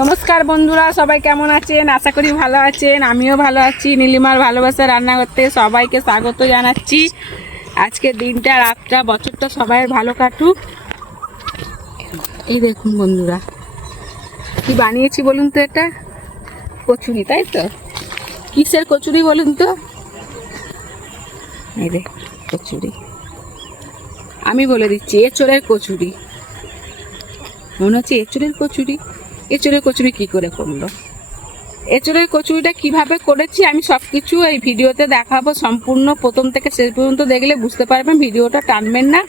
নমস্কার বন্ধুরা, সবাই কেমন আছেন? আশা করি ভালো আছেন। আমিও ভালো আছি। নীলিমার ভালোবাসা রান্না করতে সবাইকে স্বাগত জানাচ্ছি। আজকে দিনটা, রাতটা, বছরটা সবাই ভালো কাটুক। এই দেখুন বন্ধুরা, কি বানিয়েছি বলুন তো? এটা কচুরি, তাই তো? কিসের কচুরি বলুন তো? এই দেখ কচুরি, আমি বলে দিচ্ছি, এঁচোড়ের কচুরি। মনে হচ্ছে এঁচোড়ের কচুরি। এঁচোড়ের কচুরি কি করে করলো? এঁচোড়ের কচুরিটা কিভাবে করেছি আমি সব কিছু এই ভিডিওতে দেখাবো। সম্পূর্ণ প্রথম থেকে শেষ পর্যন্ত দেখলে বুঝতে পারবেন, ভিডিওটা টানবেন না,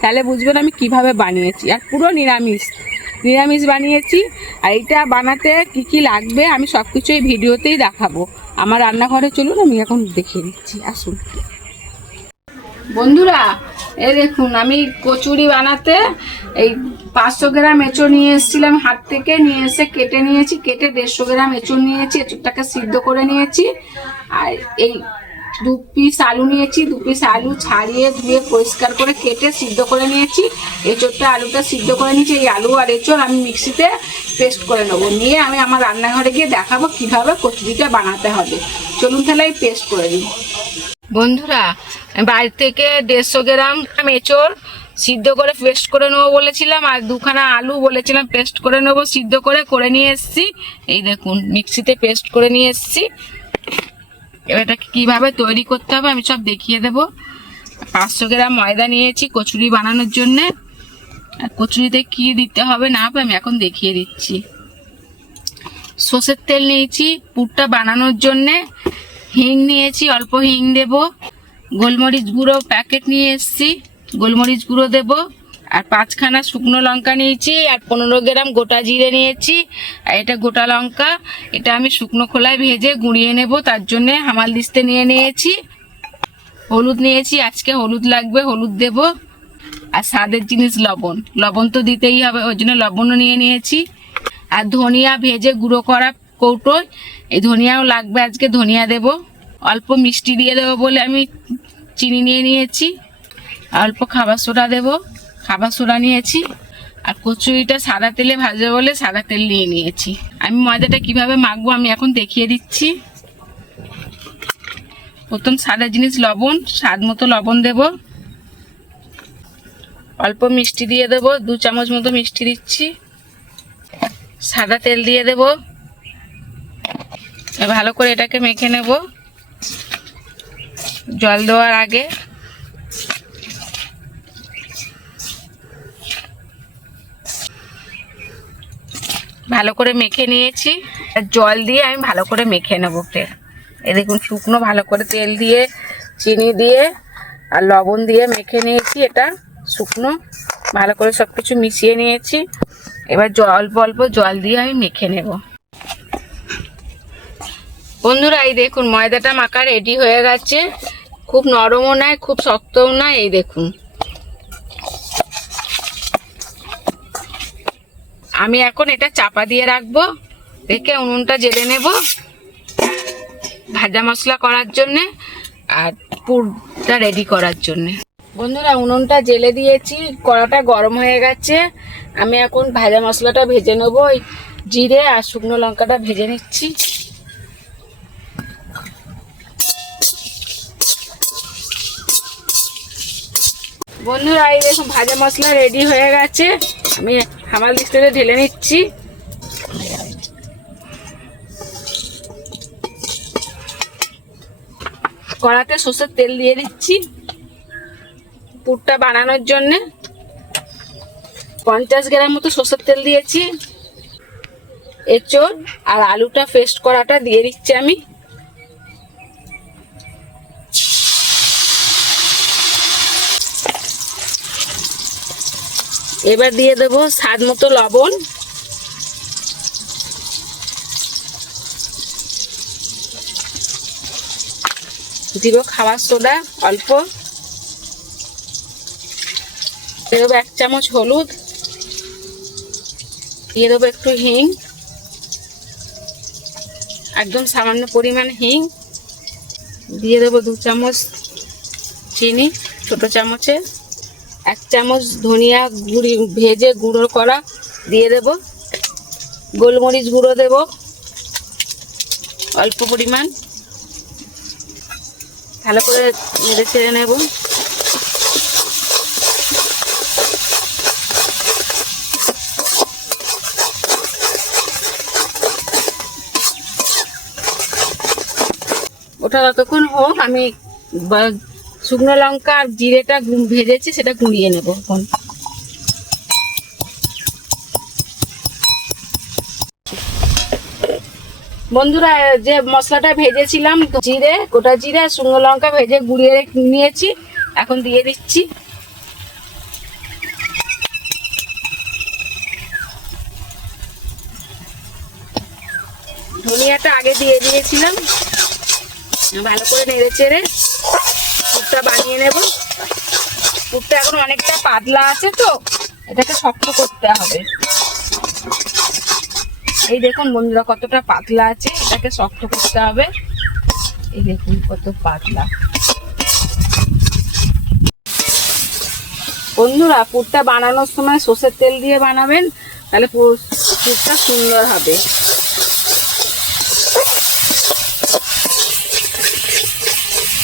তাহলে বুঝবেন আমি কিভাবে বানিয়েছি। আর পুরো নিরামিষ বানিয়েছি। আর এইটা বানাতে কি কি লাগবে আমি সব কিছু এই ভিডিওতেই দেখাবো। আমার রান্নাঘরে চলুন, আমি এখন দেখিয়ে দিচ্ছি, আসুন বন্ধুরা। এই দেখুন, আমি কচুরি বানাতে এই 500 গ্রাম এঁচোড় নিয়ে এসেছিলাম, হাট থেকে নিয়ে এসে কেটে নিয়েছি। কেটে 150 গ্রাম এঁচোড় নিয়েছি, এঁচোড়টাকে সিদ্ধ করে নিয়েছি। আর এই 2 পিস আলু নিয়েছি, 2 পিস আলু ছাড়িয়ে ধুয়ে পরিষ্কার করে কেটে সিদ্ধ করে নিয়েছি। এঁচোড়টা আলুটা সিদ্ধ করে নিয়েছি। এই আলু আর এঁচোড় আমি মিক্সিতে পেস্ট করে নেবো। নিয়ে আমি আমার রান্নাঘরে গিয়ে দেখাবো কিভাবে কচুরিটা বানাতে হবে। চলুন তাহলে এই পেস্ট করে দিই। বন্ধুরা, বাড়ি থেকে 150 গ্রাম এঁচোড় সিদ্ধ করে পেস্ট করে নেবো বলেছিলাম, আর 2খানা আলু বলেছিলাম পেস্ট করে নেবো। সিদ্ধ করে নিয়ে এসেছি। এই দেখুন, মিক্সিতে পেস্ট করে নিয়ে এসেছি। এবার এটা কীভাবে তৈরি করতে হবে আমি সব দেখিয়ে দেবো। 500 গ্রাম ময়দা নিয়েছি কচুরি বানানোর জন্যে। আর কচুরিতে কী দিতে হবে না হবে আমি এখন দেখিয়ে দিচ্ছি। সর্ষের তেল নিয়েছি পুরটা বানানোর জন্যে। হিং নিয়েছি, অল্প হিং দেব। গোলমরিচ গুঁড়ো প্যাকেট নিয়ে এসেছি, গোলমরিচ গুঁড়ো দেব। আর 5খানা শুকনো লঙ্কা নিয়েছি। আর 15 গ্রাম গোটা জিরে নিয়েছি। আর এটা গোটা লঙ্কা, এটা আমি শুকনো খোলায় ভেজে গুঁড়িয়ে নেব, তার জন্যে হামাল দিস্তে নিয়ে নিয়েছি। হলুদ নিয়েছি, আজকে হলুদ লাগবে, হলুদ দেব। আর স্বাদের জিনিস লবণ তো দিতেই হবে, ওই জন্য লবণও নিয়ে নিয়েছি। আর ধনিয়া ভেজে গুঁড়ো করা কৌটোয়, এই ধনিয়াও লাগবে, আজকে ধনিয়া দেব। অল্প মিষ্টি দিয়ে দেবো বলে আমি চিনি নিয়ে নিয়েছি। অল্প খাবার সোডা দেব, খাবার সোডা নিয়েছি। আর কচুরিটা সাদা তেলে ভাজবে বলে সাদা তেল নিয়ে নিয়েছি। আমি ময়দাটা কিভাবে মাখবো আমি এখন দেখিয়ে দিচ্ছি। প্রথম সাদা জিনিস লবণ, স্বাদ মতো লবণ দেব। অল্প মিষ্টি দিয়ে দেব, 2 চামচ মতো মিষ্টি দিচ্ছি। সাদা তেল দিয়ে দেব। ভালো করে এটাকে মেখে নেব জল দেওয়ার আগে। ভালো করে মেখে নিয়েছি। আর জল দিয়ে আমি ভালো করে মেখে নেব। এই দেখুন, শুকনো ভালো করে তেল দিয়ে, চিনি দিয়ে আর লবণ দিয়ে মেখে নিয়েছি। এটা শুকনো ভালো করে সব কিছু মিশিয়ে নিয়েছি। এবার অল্প অল্প জল দিয়ে আমি মেখে নেব। বন্ধুরা, এই দেখুন ময়দাটা মাখা রেডি হয়ে গেছে। খুব নরমও নয়, খুব শক্তও নয়। এই দেখুন, আমি এখন এটা চাপা দিয়ে রাখবো, রেখে উনুনটা জ্বেলে নেব ভাজা মশলা করার জন্যে আর পুরটা রেডি করার জন্যে। বন্ধুরা, উনুনটা জ্বেলে দিয়েছি, কড়াটা গরম হয়ে গেছে। আমি এখন ভাজা মশলাটা ভেজে নেব। জিরে আর শুকনো লঙ্কাটা ভেজে নিচ্ছি। বন্ধুরা, এই দেখুন ভাজা মশলা রেডি হয়ে গেছে। আমি হামাল দিস্তাতে ঢেলে নিচ্ছি। কড়াতে সর্ষের তেল দিয়ে দিচ্ছি পুরটা বানানোর জন্যে। 50 গ্রাম মতো সর্ষের তেল দিয়েছি। এঁচোড় আর আলুটা পেস্ট করাটা দিয়ে দিচ্ছি আমি। এবার দিয়ে দেব স্বাদ মতো লবণ। দিব খাবার সোডা অল্প। দিয়ে দেবো 1 চামচ হলুদ। দিয়ে দেবো একটু হিং, একদম সামান্য পরিমাণ হিং। দিয়ে দেবো 2 চামচ চিনি ছোট চামচে। 1 চামচ ধনিয়া গুঁড়ি ভেজে গুঁড়ো করা দিয়ে দেব। গোলমরিচ গুঁড়ো দেব অল্প পরিমাণ, ভালো করে নেড়ে চেড়ে নেব। ওটা যতক্ষণ হোক আমি শুকনো লঙ্কা আর জিরেটা ভেজেছি সেটা গুঁড়িয়ে নেব এখন। বন্ধুরা যে মশলাটা ভেজেছিলাম জিরে, গোটা জিরে আর শুকনো লঙ্কা ভেজে গুঁড়িয়ে নিয়েছি, এখন দিয়ে দিচ্ছি। ধনিয়াটা আগে দিয়ে দিয়েছিলাম, ভালো করে নেড়ে চেড়ে পুরটা বানিয়ে নেব। পুরটা এখন অনেকটা পাতলা আছে তো এটাকে শক্ত করতে হবে। এই দেখুন বন্ধুরা কতটা পাতলা আছে, এটাকে শক্ত করতে হবে। এই দেখুন কত পাতলা। বন্ধুরা পুরটা বানানোর সময় সর্ষের তেল দিয়ে বানাবেন, তাহলে পুরটা সুন্দর হবে।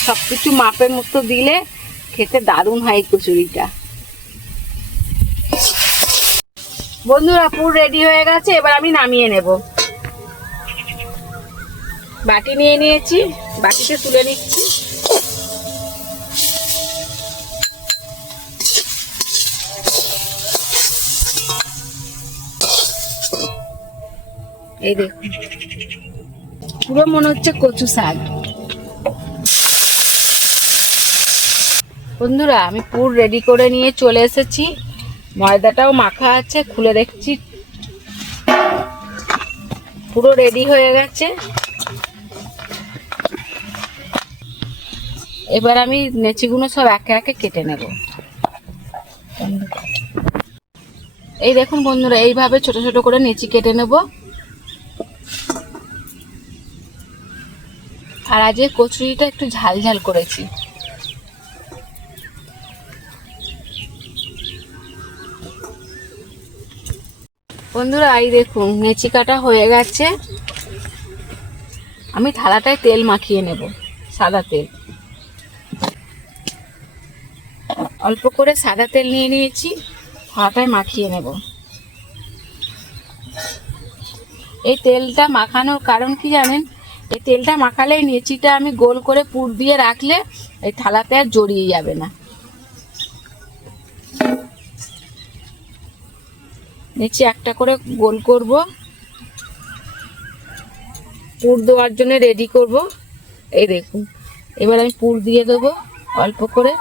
সবকিছু মাপের মতো দিলে খেতে দারুণ হয় কচুরিটা। বন্ধুরা পুর রেডি হয়ে গেছে, এবার আমি নামিয়ে নেব। বাটি নিয়ে নিয়েছি, বাটিতে তুলে নিচ্ছি। এই দেখুন পুরো মনে হচ্ছে কচু শাক। বন্ধুরা আমি পুর রেডি করে নিয়ে চলে এসেছি, ময়দাটাও মাখা আছে, খুলে দেখছি পুরো রেডি হয়ে গেছে। এবার আমি নেচিগুলো সব একে একে কেটে নেব। এই দেখুন বন্ধুরা এইভাবে ছোট ছোট করে নেচি কেটে নেব। আর আজ কচুরিটা একটু ঝাল ঝাল করেছি। বন্ধুরা এই দেখুন নেচি কাটা হয়ে গেছে। আমি থালাটায় তেল মাখিয়ে নেব, সাদা তেল। অল্প করে সাদা তেল নিয়ে নিয়েছি, থালাটায় মাখিয়ে নেব। এই তেলটা মাখানোর কারণ কি জানেন? এই তেলটা মাখালে নেচিটা আমি গোল করে পুর দিয়ে রাখলে এই থালাতে আর জড়িয়ে যাবে না। নেচি একটা করে গোল করব, পুর দেওয়ার জন্য রেডি করব। এই দেখুন এবার আমি পুর দিয়ে দেবো অল্প করে।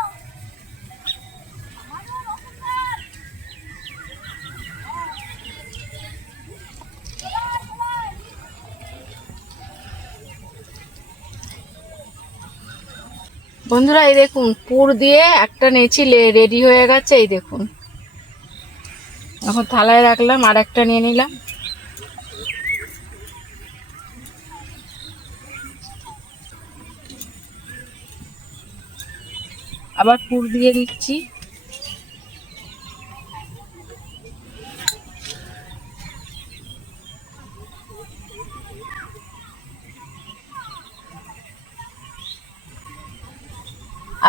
বন্ধুরা এই দেখুন পুর দিয়ে একটা নেচি রেডি হয়ে গেছে। এই দেখুন এখন থালায় রাখলাম, আর একটা নিয়ে নিলাম। আবার পুর দিয়ে দিচ্ছি।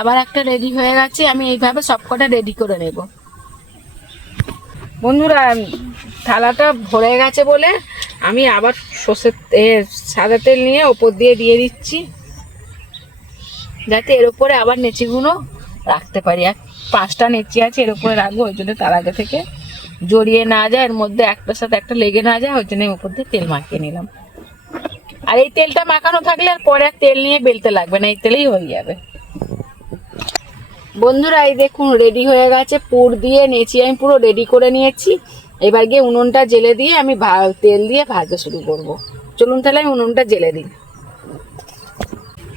আবার একটা রেডি হয়ে গেছে, আমি এইভাবে সবকটা রেডি করে নেব। বন্ধুরা থালাটা ভরে গেছে বলে আমি আবার সাদা তেল নিয়ে ওপর দিয়ে দিচ্ছি, যাতে এর উপরে আবার নেচিগুলো রাখতে পারি। আর 5টা নেচি আছে এর উপরে রাখবো, ওই জন্য তার আগে থেকে জড়িয়ে না যায়, এর মধ্যে একটার সাথে একটা লেগে না যায়, ওই জন্য উপর দিয়ে তেল মাখিয়ে নিলাম। আর এই তেলটা মাখানো থাকলে আর পরে আর তেল নিয়ে বেলতে লাগবে না, এই তেলেই হয়ে যাবে। বন্ধুরা এই দেখুন রেডি হয়ে গেছে, পুর দিয়ে নেচি আমি পুরো রেডি করে নিয়েছি। এবার গিয়ে উনুনটা জেলে দিয়ে আমি তেল দিয়ে ভাজা শুরু করব। চলুন তাহলে আমি উনুনটা জেলে দিই।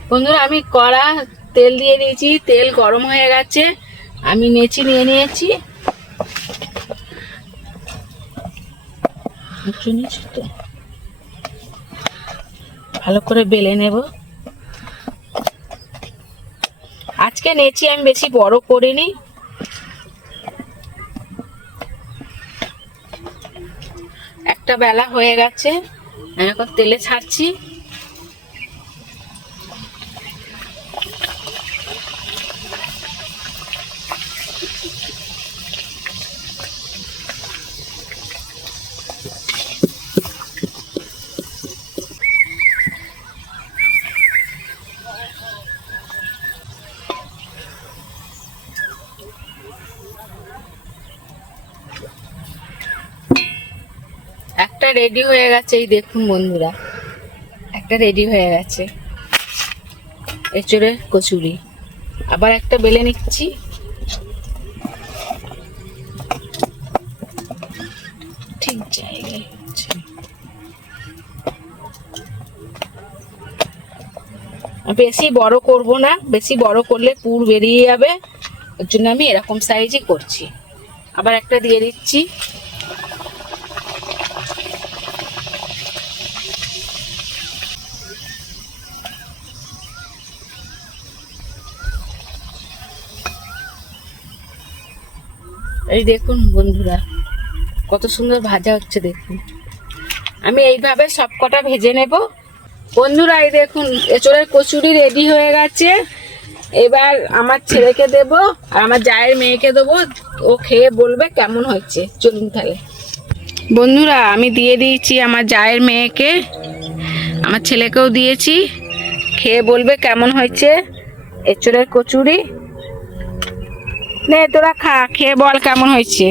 বন্ধুরা আমি কড়া তেল দিয়ে দিয়েছি, তেল গরম হয়ে গেছে। আমি নেচি নিয়ে নিয়েছি, ভালো করে বেলে নেব। আজকে নেচি আমি বেশি বড় করিনি, একটা একটা বেলা হয়ে গেছে, আমি এখন তেলে ছাড়ছি। একটা রেডি হয়ে গেছে, এই দেখুন বন্ধুরা, একটা রেডি হয়ে গেছে এঁচোড়ের কচুরি। আবার একটা বেলে নিচ্ছি। ঠিক জায়গায় হচ্ছে। বেশি বড় করব না, বেশি বড় করলে পুর বেরিয়ে যাবে, ওর জন্য আমি এরকম সাইজই করছি। আবার একটা দিয়ে দিচ্ছি। এই দেখুন বন্ধুরা, কত সুন্দর ভাজা হচ্ছে দেখুন। আমি এইভাবে সব কটা ভেজে নেব। বন্ধুরা এই দেখুন, এঁচোড়ের কচুরি রেডি হয়ে গেছে। এবার আমার ছেলেকে দেব আর আমার জায়ের মেয়েকে দেবো, ও খেয়ে বলবে কেমন হয়েছে। চলুন তাহলে বন্ধুরা, আমি দিয়ে দিয়েছি আমার জায়ের মেয়েকে, আমার ছেলেকেও দিয়েছি, খেয়ে বলবে কেমন হয়েছে এঁচোড়ের কচুরি। নে তোরা খা, খেয়ে বল কেমন হয়েছে।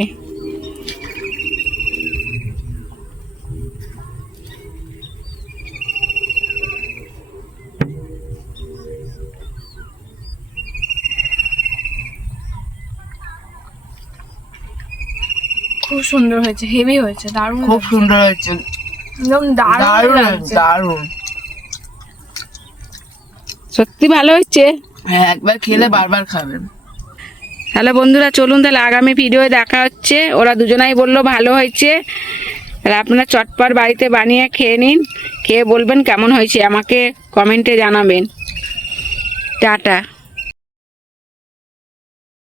খুব সুন্দর হয়েছে, হেভি হয়েছে, দারুণ, খুব সুন্দর হয়েছে, একদম দারুণ লাগছে। দারুণ। সত্যি ভালো হয়েছে। হ্যাঁ, একবার খেলে বারবার খাবেন। তাহলে বন্ধুরা চলুন, তাহলে আগামী ভিডিওয়ে দেখা হচ্ছে। ওরা দুজনাই বললো ভালো হয়েছে, আর আপনারা চটপট বাড়িতে বানিয়ে খেয়ে নিন, খেয়ে বলবেন কেমন হয়েছে, আমাকে কমেন্টে জানাবেন। টাটা।